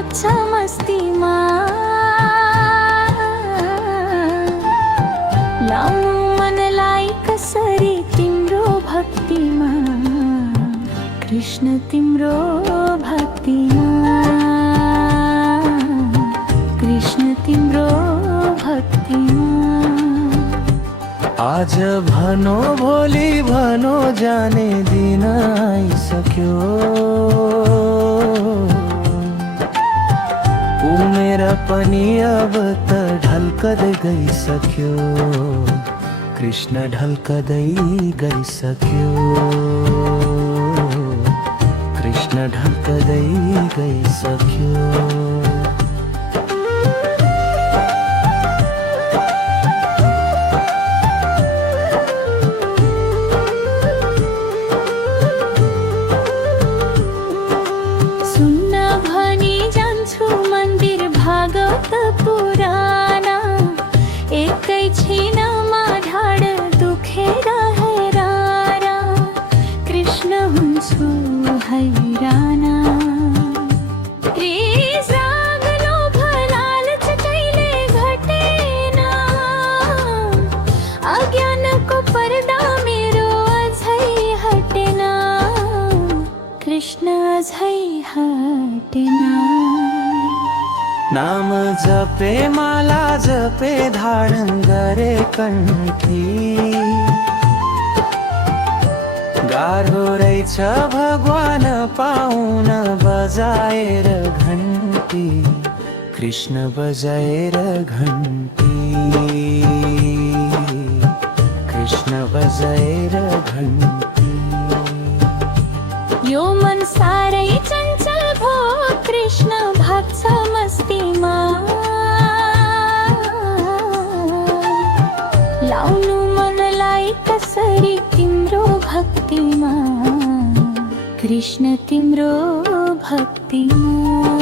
भाग्छ मस्तीमा लाउनु मनलाई कसरी तिम्रो भक्तिमा कृष्ण तिम्रो भक्तिमा कृष्ण तिम्रो भक्तिमा आज भनो भोलि भनो जाने दिन आइसक्यो उमेर पनि अब त ढल्कदै गइसक्यो कृष्ण ढल्कदै गइसक्यो कृष्ण ढल्कदै गइसक्यो सुन्न भनी जान्छु मन्दिर भागवत पुराना एकैछिनमा ढाड दुखेर हैराना कृष्ण हुन्छु हैराना रिस राग लोभ लालच कहिले घटेन अज्ञानको पर्दा मेरो अझै हटेन कृष्ण अझै हटेन नाम जपे माला जपे धारण गरे कण्ठी गाह्रो रहेछ भगवान पाउन बजाएर घन्टी कृष्ण बजाएर घन्टी कृष्ण बजाएर घन्टी यो मन साह्रै चञ्चल भो कृष्ण भाग्छ मस्तीमा लाउनु मनलाई कसरी तिम्रो भक्तिमा कृष्ण तिम्रो भक्तिमा